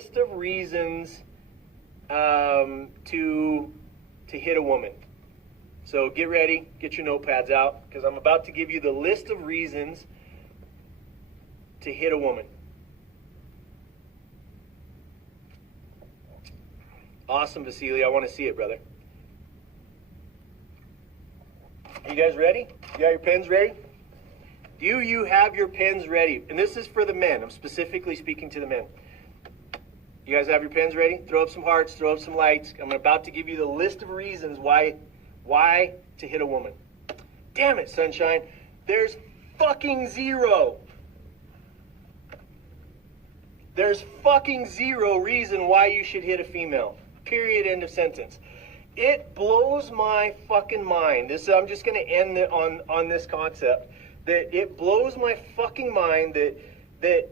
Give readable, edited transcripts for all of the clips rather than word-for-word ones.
list of reasons to hit a woman. So get ready, get your notepads out, because I'm about to give you the list of reasons to hit a woman. Awesome, Vasily. I want to see it, brother. You guys ready? You got your pens ready? Do you have your pens ready? And this is for the men. I'm specifically speaking to the men. You guys have your pens ready? Throw up some hearts, throw up some lights. I'm about to give you the list of reasons why to hit a woman. Damn it, sunshine. There's fucking zero. There's fucking zero reason why you should hit a female. Period, end of sentence. It blows my fucking mind. I'm just going to end it on this concept. That it blows my fucking mind that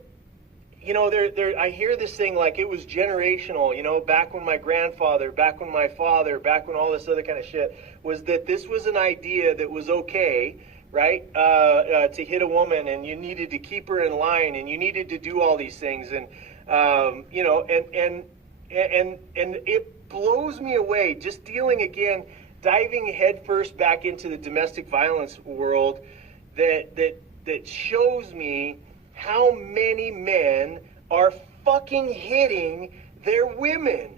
you know, I hear this thing like it was generational, you know, back when my grandfather, back when my father, back when all this other kind of shit, was that this was an idea that was okay, right, to hit a woman, and you needed to keep her in line, and you needed to do all these things, and, you know, and it blows me away, just diving headfirst back into the domestic violence world, that shows me how many men are fucking hitting their women.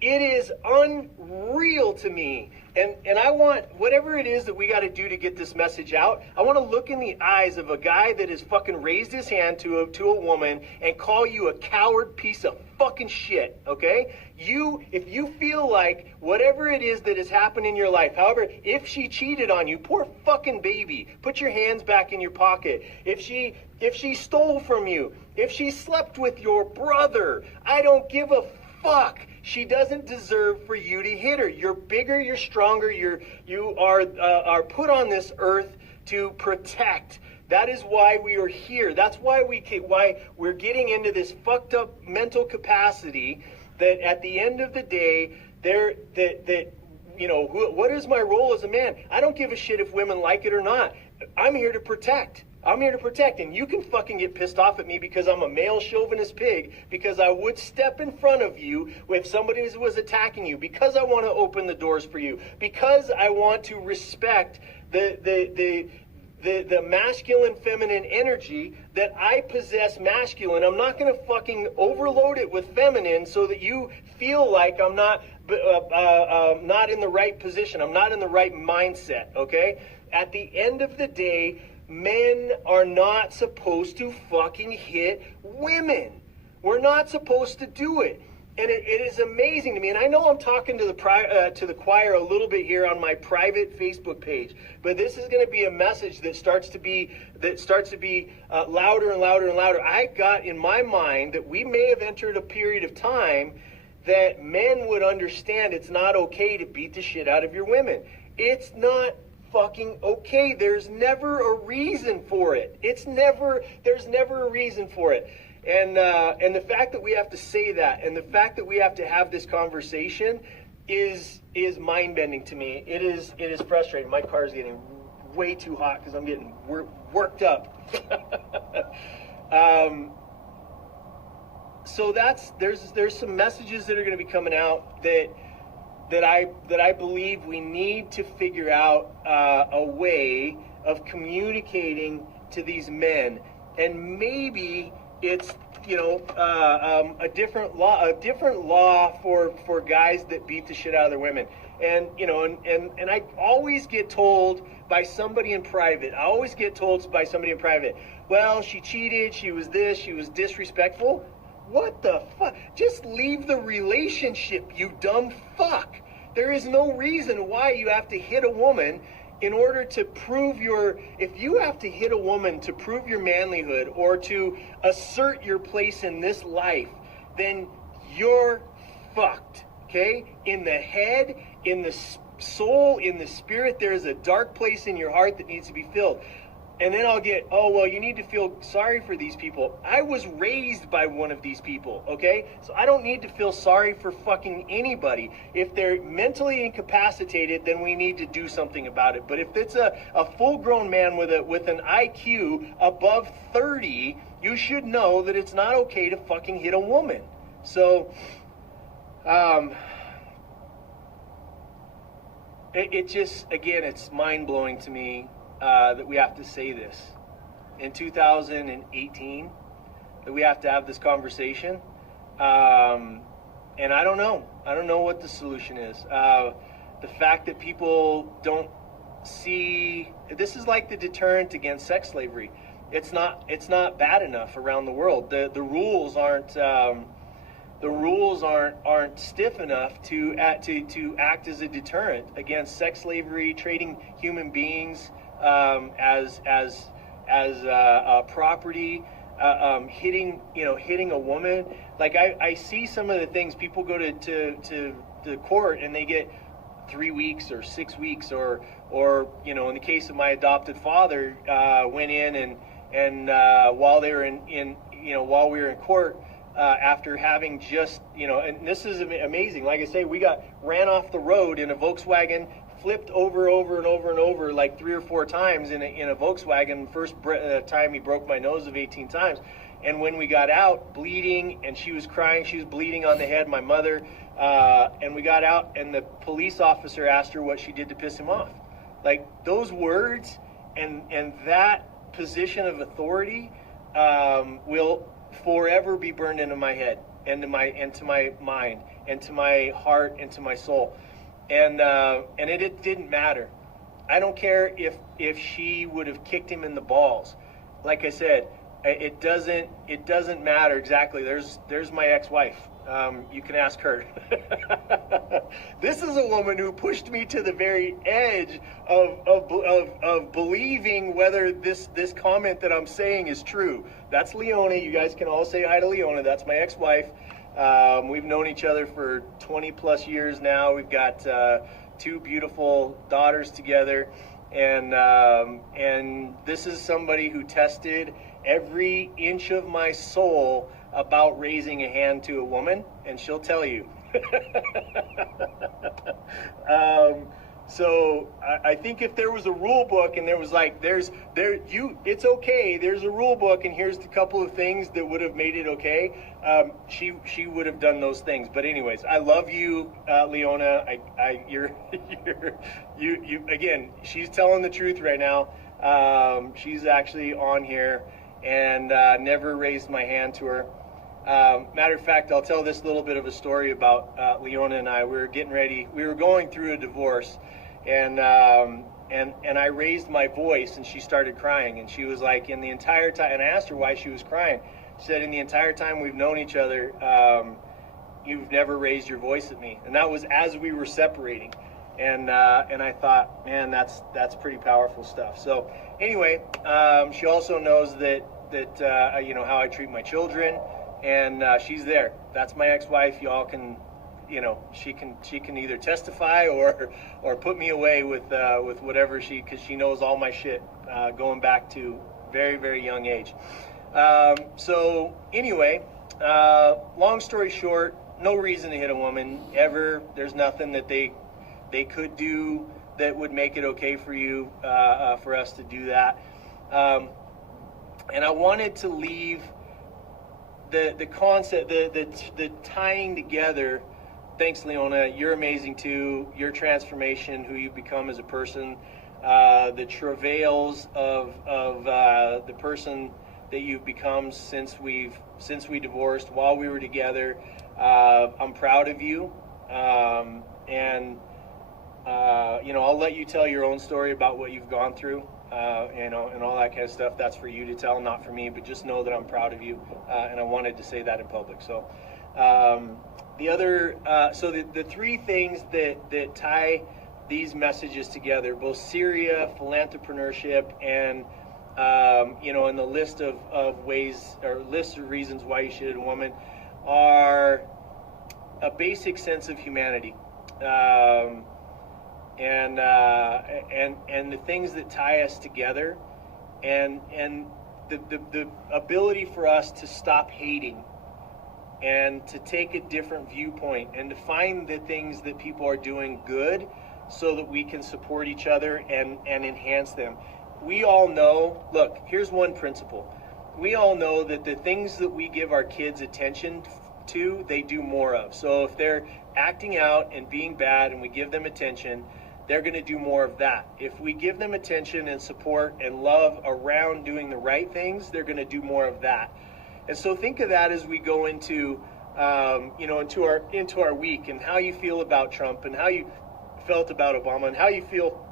It is unreal to me. And I want, whatever it is that we got to do to get this message out, I want to look in the eyes of a guy that has fucking raised his hand to a woman and call you a coward piece of fucking shit, okay? If you feel like whatever it is that has happened in your life, however, if she cheated on you, poor fucking baby, put your hands back in your pocket. If she stole from you, if she slept with your brother, I don't give a fuck. She doesn't deserve for you to hit her. You're bigger, you're stronger, you are put on this earth to protect. That is why we are here. That's why we're getting into this fucked up mental capacity that at the end of the day, you know, what is my role as a man? I don't give a shit if women like it or not. I'm here to protect. I'm here to protect, and you can fucking get pissed off at me because I'm a male chauvinist pig, because I would step in front of you if somebody was attacking you, because I want to open the doors for you, because I want to respect the masculine feminine energy that I possess masculine. I'm not going to fucking overload it with feminine so that you feel like I'm not in the right position. I'm not in the right mindset, okay? At the end of the day, men are not supposed to fucking hit women. We're not supposed to do it. And it is amazing to me. And I know I'm talking to the choir a little bit here on my private Facebook page, but this is going to be a message that starts to be louder and louder and louder. I got in my mind that we may have entered a period of time that men would understand it's not okay to beat the shit out of your women. It's not fucking okay. There's never a reason for it. There's never a reason for it. And the fact that we have to say that, and the fact that we have to have this conversation is mind-bending to me. It is frustrating. My car is getting way too hot because I'm getting worked up. So there's some messages that are going to be coming out that I believe we need to figure out a way of communicating to these men, and maybe it's, you know, a different law for guys that beat the shit out of their women. And, you know, and I always get told by somebody in private, well, she cheated, she was this, she was disrespectful. What the fuck? Just leave the relationship, you dumb fuck. There is no reason why you have to hit a woman in order to prove if you have to hit a woman to prove your manlyhood or to assert your place in this life, then you're fucked, okay? In the head, in the soul, in the spirit, there is a dark place in your heart that needs to be filled. And then I'll get, oh, well, you need to feel sorry for these people. I was raised by one of these people, okay? So I don't need to feel sorry for fucking anybody. If they're mentally incapacitated, then we need to do something about it. But if it's a full-grown man with an IQ above 30, you should know that it's not okay to fucking hit a woman, So, it just, again, it's mind-blowing to me that we have to say this in 2018, that we have to have this conversation. And I don't know. I don't know what the solution is. The fact that people don't see, this is like the deterrent against sex slavery. It's not bad enough around the world. The rules aren't stiff enough to act as a deterrent against sex slavery, trading human beings as property, hitting a woman. Like I see some of the things people go to the court and they get 3 weeks or 6 weeks or in the case of my adopted father, went in and while they were while we were in court, after having just and this is amazing. Like I say, we got ran off the road in a Volkswagen, flipped over and over like 3 or 4 times in a Volkswagen. First time he broke my nose of 18 times. And when we got out, bleeding, and she was crying, she was bleeding on the head, my mother, and we got out, and the police officer asked her what she did to piss him off. Like, those words and that position of authority will forever be burned into my head, and to my mind, and to my heart, and to my soul. And it didn't matter. I don't care if she would have kicked him in the balls. Like I said, it doesn't matter exactly. There's my ex-wife. You can ask her. This is a woman who pushed me to the very edge of believing whether this comment that I'm saying is true. That's Leona. You guys can all say hi to Leona. That's my ex-wife. We've known each other for 20 plus years now. We've got 2 beautiful daughters together, and this is somebody who tested every inch of my soul about raising a hand to a woman, and she'll tell you. So I think if there was a rule book and there was like, it's okay, there's a rule book and here's a couple of things that would have made it okay, she would have done those things. But anyways, I love you, Leona. You again, she's telling the truth right now. She's actually on here, and never raised my hand to her. Matter of fact, I'll tell this little bit of a story about Leona and I. We were going through a divorce, and I raised my voice, and she started crying, and she was like, in the entire time, and I asked her why she was crying. She said, in the entire time we've known each other, you've never raised your voice at me. And that was as we were separating. And I thought, man, that's pretty powerful stuff. So anyway, she also knows that how I treat my children, and she's there. That's my ex-wife. Y'all can, she can either testify or put me away with whatever because she knows all my shit going back to very, very young age. So anyway, long story short, no reason to hit a woman ever. There's nothing that they could do that would make it okay for you, for us to do that. And I wanted to leave the concept, the tying together. Thanks, Leona. You're amazing too. Your transformation, who you become as a person, the travails of the person that you've become since we divorced, while we were together. I'm proud of you. And I'll let you tell your own story about what you've gone through, and all that kind of stuff. That's for you to tell, not for me. But just know that I'm proud of you, and I wanted to say that in public. So, the 3 things that tie these messages together, both Syria, philanthropreneurship, and and the list of ways, or list of reasons why you should hit a woman, are a basic sense of humanity. And the things that tie us together, and the ability for us to stop hating and to take a different viewpoint and to find the things that people are doing good so that we can support each other and enhance them. We all know, look, here's one principle. We all know that the things that we give our kids attention to, they do more of. So if they're acting out and being bad and we give them attention, they're going to do more of that. If we give them attention and support and love around doing the right things, they're going to do more of that. And so think of that as we go into, into our week, and how you feel about Trump, and how you felt about Obama, and how you feel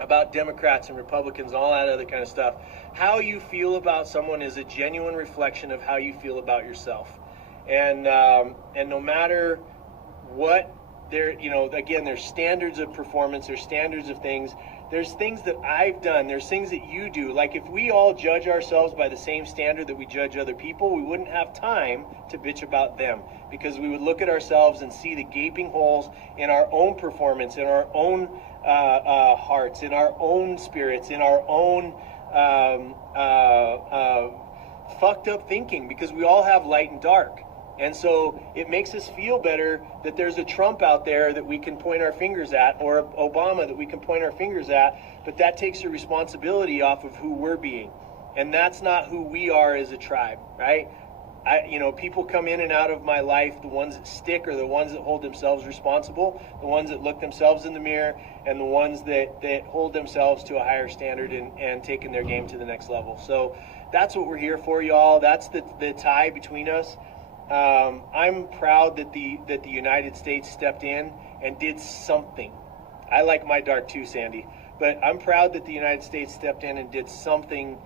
about Democrats and Republicans, all that other kind of stuff. How you feel about someone is a genuine reflection of how you feel about yourself. And no matter what again, there's standards of performance, there's standards of things. There's things that I've done, there's things that you do. Like if we all judge ourselves by the same standard that we judge other people, we wouldn't have time to bitch about them, because we would look at ourselves and see the gaping holes in our own performance, in our own hearts, in our own spirits, in our own fucked up thinking, because we all have light and dark. And so it makes us feel better that there's a Trump out there that we can point our fingers at, or Obama that we can point our fingers at, but that takes the responsibility off of who we're being. And that's not who we are as a tribe, right? People come in and out of my life. The ones that stick are the ones that hold themselves responsible, the ones that look themselves in the mirror, and the ones that hold themselves to a higher standard and taking their game to the next level. So that's what we're here for, y'all. That's the tie between us. I'm proud that the United States stepped in and did something. I like my dark too, Sandy, but I'm proud that the United States stepped in and did something,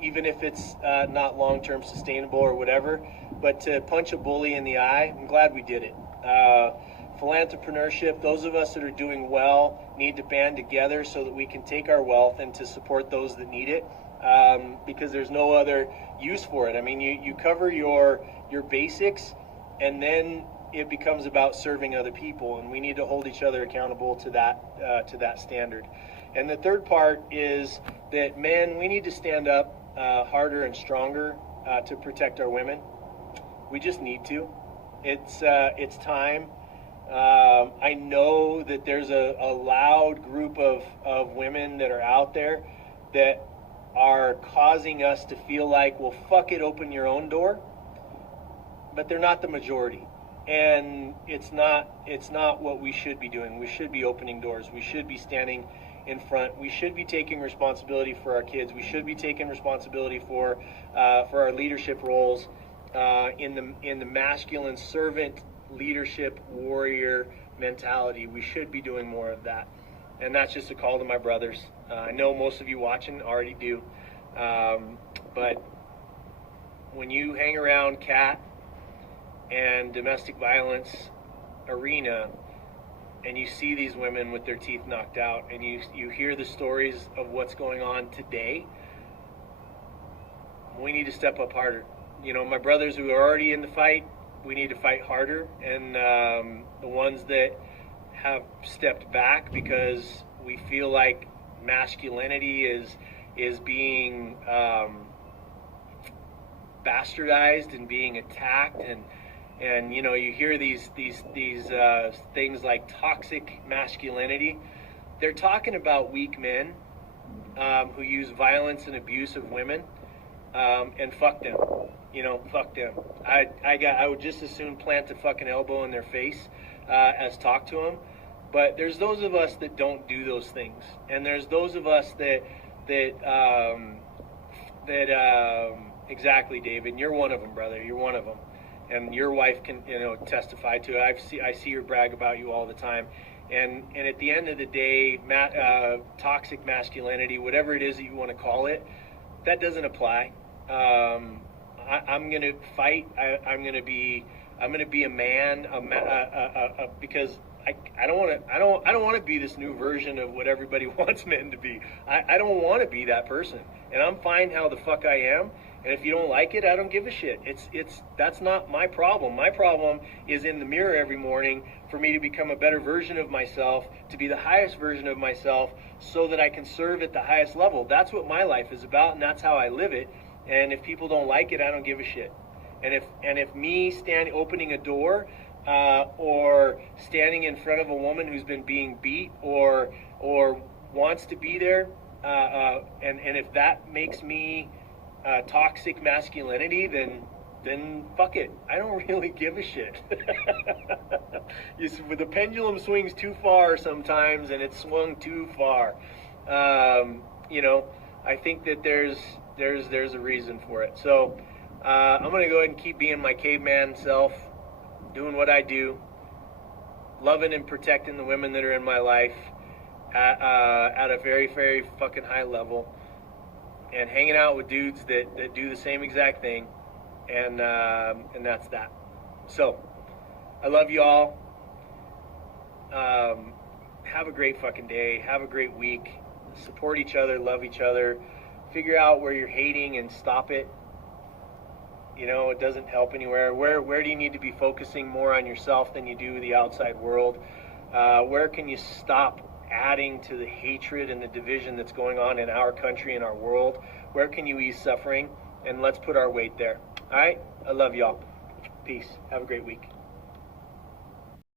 even if it's not long-term sustainable or whatever, but to punch a bully in the eye, I'm glad we did it. Philanthropreneurship, those of us that are doing well need to band together so that we can take our wealth and to support those that need it. Because there's no other use for it. I mean, you cover your basics, and then it becomes about serving other people, and we need to hold each other accountable to that standard. And the third part is that, men, we need to stand up harder and stronger to protect our women. We just need to. It's time. I know that there's a loud group of women that are out there that are causing us to feel like, well, fuck it, open your own door. But they're not the majority. And it's not what we should be doing. We should be opening doors. We should be standing in front. We should be taking responsibility for our kids. We should be taking responsibility for our leadership roles in the masculine servant leadership warrior mentality. We should be doing more of that. And that's just a call to my brothers. I know most of you watching already do. But when you hang around Cat and domestic violence arena, and you see these women with their teeth knocked out, and you hear the stories of what's going on today, we need to step up harder. My brothers who are already in the fight, we need to fight harder. And the ones that have stepped back because we feel like masculinity is being bastardized and being attacked, and you hear these things like toxic masculinity. They're talking about weak men who use violence and abuse of women, and fuck them. Fuck them. I would just as soon plant a fucking elbow in their face as talk to them. But there's those of us that don't do those things, and there's those of us that exactly, David. And you're one of them, brother. You're one of them, and your wife can testify to it. I see her brag about you all the time. And at the end of the day, toxic masculinity, whatever it is that you want to call it, that doesn't apply. I'm gonna fight. I'm gonna be a man, because I don't want to be this new version of what everybody wants men to be. I don't want to be that person, and I'm fine how the fuck I am. And if you don't like it, I don't give a shit. That's not my problem. My problem is in the mirror every morning for me to become a better version of myself, to be the highest version of myself, so that I can serve at the highest level. That's what my life is about, and that's how I live it. And if people don't like it, I don't give a shit. And if me opening a door, or standing in front of a woman who's been being beat, or wants to be there, and if that makes me toxic masculinity, then then fuck it. I don't really give a shit. The pendulum swings too far sometimes, and it's swung too far. You know, I think that there's a reason for it. So I'm gonna go ahead and keep being my caveman self, doing what I do, loving and protecting the women that are in my life at a very, very fucking high level, and hanging out with dudes that do the same exact thing, and that's that. So I love you all. Have a great fucking day. Have a great week. Support each other. Love each other. Figure out where you're hating and stop it. You know, it doesn't help anywhere. Where do you need to be focusing more on yourself than you do the outside world? Where can you stop adding to the hatred and the division that's going on in our country and our world? Where can you ease suffering? And let's put our weight there. All right? I love y'all. Peace. Have a great week.